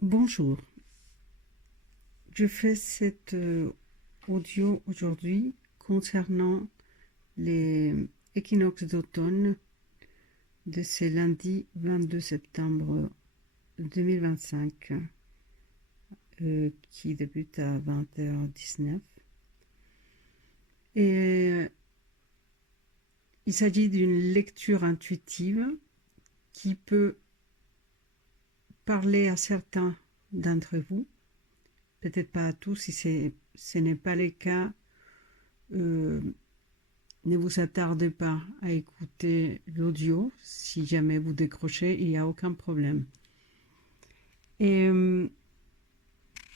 Bonjour, je fais cet audio aujourd'hui concernant les équinoxes d'automne de ce lundi 22 septembre 2025 qui débute à 20h19. Et il s'agit d'une lecture intuitive qui peut parler à certains d'entre vous, peut-être pas à tous. Si ce n'est pas le cas, ne vous attardez pas à écouter l'audio. Si jamais vous décrochez, il n'y a aucun problème. Et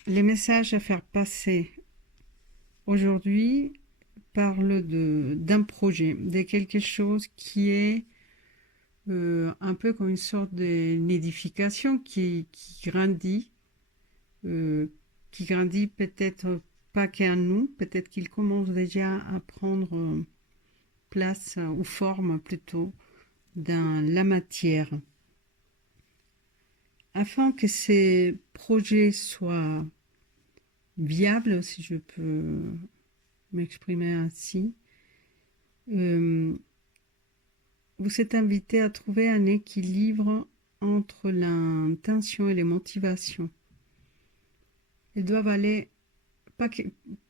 les messages à faire passer aujourd'hui parlent d'un projet, de quelque chose qui est un peu comme une sorte de nidification qui grandit, peut-être pas qu'en nous, peut-être qu'il commence déjà à prendre place ou forme plutôt dans la matière. Afin que ces projets soient viables, si je peux m'exprimer ainsi, vous êtes invité à trouver un équilibre entre l'intention et les motivations. Elles doivent aller,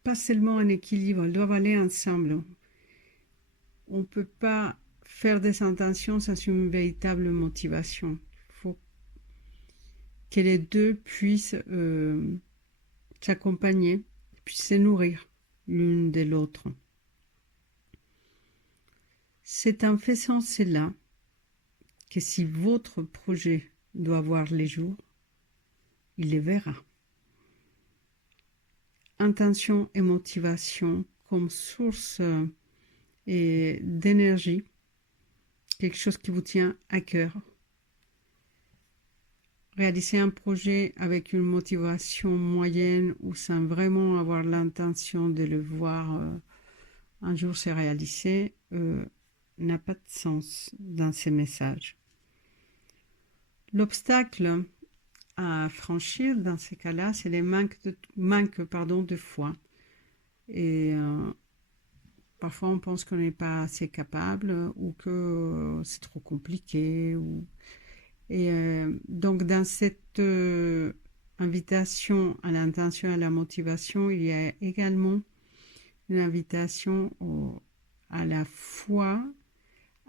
pas seulement un équilibre, elles doivent aller ensemble. On ne peut pas faire des intentions sans une véritable motivation. Il faut que les deux puissent s'accompagner, puissent se nourrir l'une de l'autre. C'est en faisant cela que si votre projet doit voir les jours, il les verra. Intention et motivation comme source d'énergie, quelque chose qui vous tient à cœur. Réaliser un projet avec une motivation moyenne ou sans vraiment avoir l'intention de le voir un jour se réaliser n'a pas de sens dans ces messages. L'obstacle à franchir dans ces cas-là, c'est les manques de foi. Et parfois on pense qu'on n'est pas assez capable ou que c'est trop compliqué. Et donc dans cette invitation à l'intention et à la motivation, il y a également une invitation à la foi,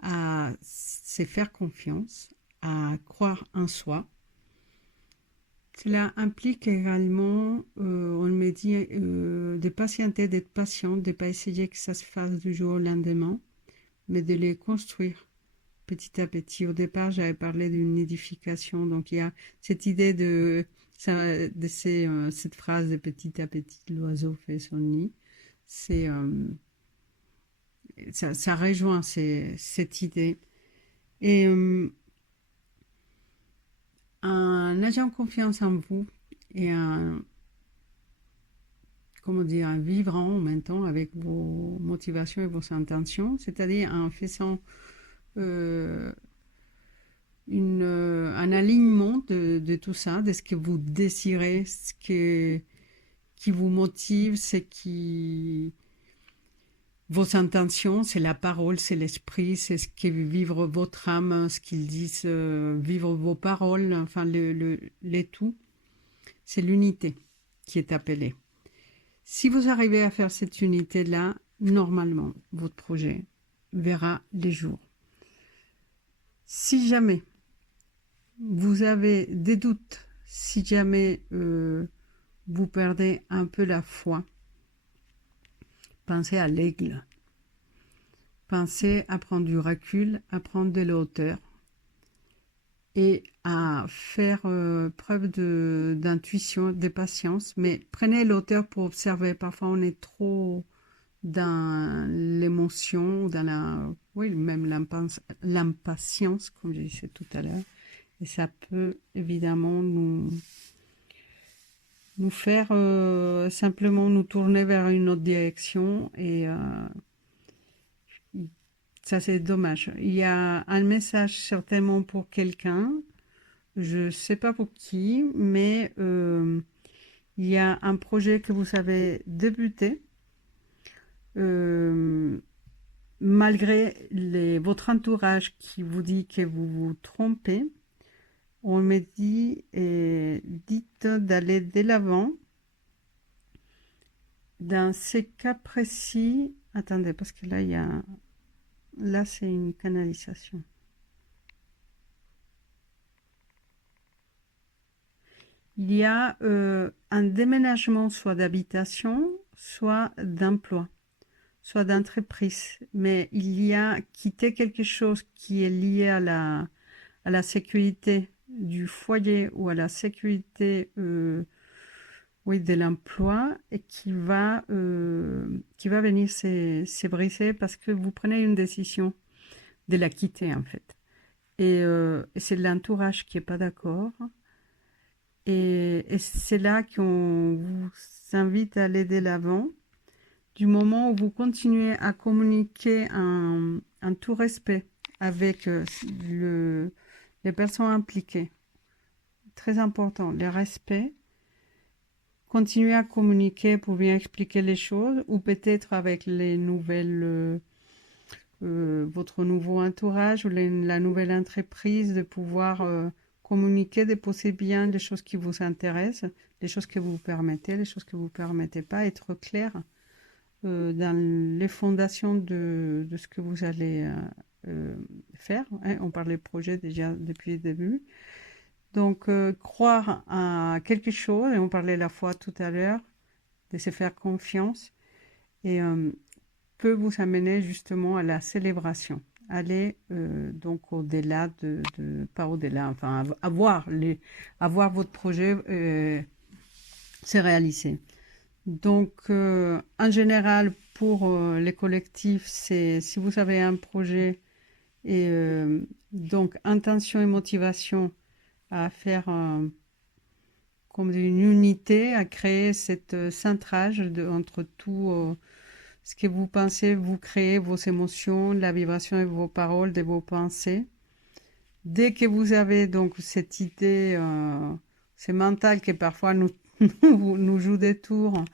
à se faire confiance, à croire en soi. Cela implique également, on me dit, de patienter, d'être patient, de ne pas essayer que ça se fasse du jour au lendemain, mais de les construire petit à petit. Au départ, j'avais parlé d'une édification, donc il y a cette idée cette phrase de petit à petit, l'oiseau fait son nid. Ça rejoint cette idée. Et en ayant confiance en vous et en vivre en même temps avec vos motivations et vos intentions, c'est-à-dire en faisant un alignement de tout ça, de ce que vous désirez, ce qui vous motive, vos intentions, c'est la parole, c'est l'esprit, c'est ce que vivre votre âme, ce qu'ils disent, vivre vos paroles, enfin le tout, c'est l'unité qui est appelée. Si vous arrivez à faire cette unité-là, normalement, votre projet verra les jours. Si jamais vous avez des doutes, si jamais vous perdez un peu la foi, pensez à l'aigle. Pensez à prendre du recul, à prendre de la hauteur et à faire preuve d'intuition, de patience. Mais prenez la hauteur pour observer. Parfois, on est trop dans l'émotion, même l'impatience, comme je disais tout à l'heure. Et ça peut évidemment nous faire simplement nous tourner vers une autre direction et ça c'est dommage. Il y a un message certainement pour quelqu'un je ne sais pas pour qui, mais il y a un projet que vous avez débuté euh, malgré votre entourage qui vous dit que vous vous trompez. On me dit, dites d'aller de l'avant. Dans ces cas précis, attendez, parce que là, là, c'est une canalisation. Il y a un déménagement soit d'habitation, soit d'emploi, soit d'entreprise. Mais il y a quitté quelque chose qui est lié à la sécurité du foyer ou à la sécurité oui, de l'emploi et qui va venir se briser parce que vous prenez une décision de la quitter en fait. Et c'est l'entourage qui n'est pas d'accord. Et c'est là qu'on vous invite à aller de l'avant. Du moment où vous continuez à communiquer en tout respect avec les personnes impliquées, très important, le respect, continuez à communiquer pour bien expliquer les choses ou peut-être avec les nouvelles, votre nouveau entourage ou la nouvelle entreprise de pouvoir communiquer, déposer bien les choses qui vous intéressent, les choses que vous permettez, les choses que vous ne permettez pas, être clair dans les fondations de ce que vous allez faire. Hein. On parlait projet déjà depuis le début. Donc, croire à quelque chose, et on parlait la foi tout à l'heure, de se faire confiance, et peut vous amener justement à la célébration. Aller donc au-delà pas au-delà, enfin, avoir votre projet se réaliser. Donc, en général, pour les collectifs, c'est si vous avez un projet et donc intention et motivation à faire comme une unité, à créer cette centrage entre tout ce que vous pensez, vous créez vos émotions, la vibration de vos paroles, de vos pensées. Dès que vous avez donc cette idée, c'est mental qui parfois nous joue des tours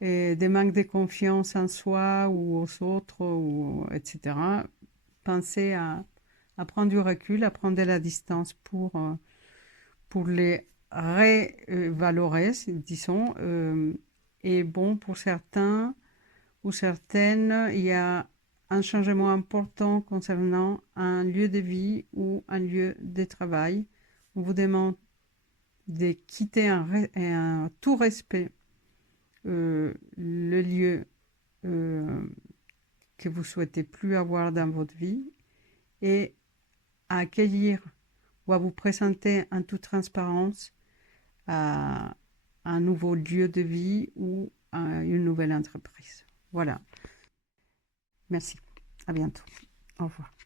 et des manques de confiance en soi ou aux autres, etc. Pensez à prendre du recul, à prendre de la distance pour les revaloriser, disons. Et bon, pour certains ou certaines, il y a un changement important concernant un lieu de vie ou un lieu de travail. On vous demande de quitter un tout respect le lieu que vous souhaitez plus avoir dans votre vie et à accueillir ou à vous présenter en toute transparence à un nouveau lieu de vie ou à une nouvelle entreprise. Voilà. Merci. À bientôt. Au revoir.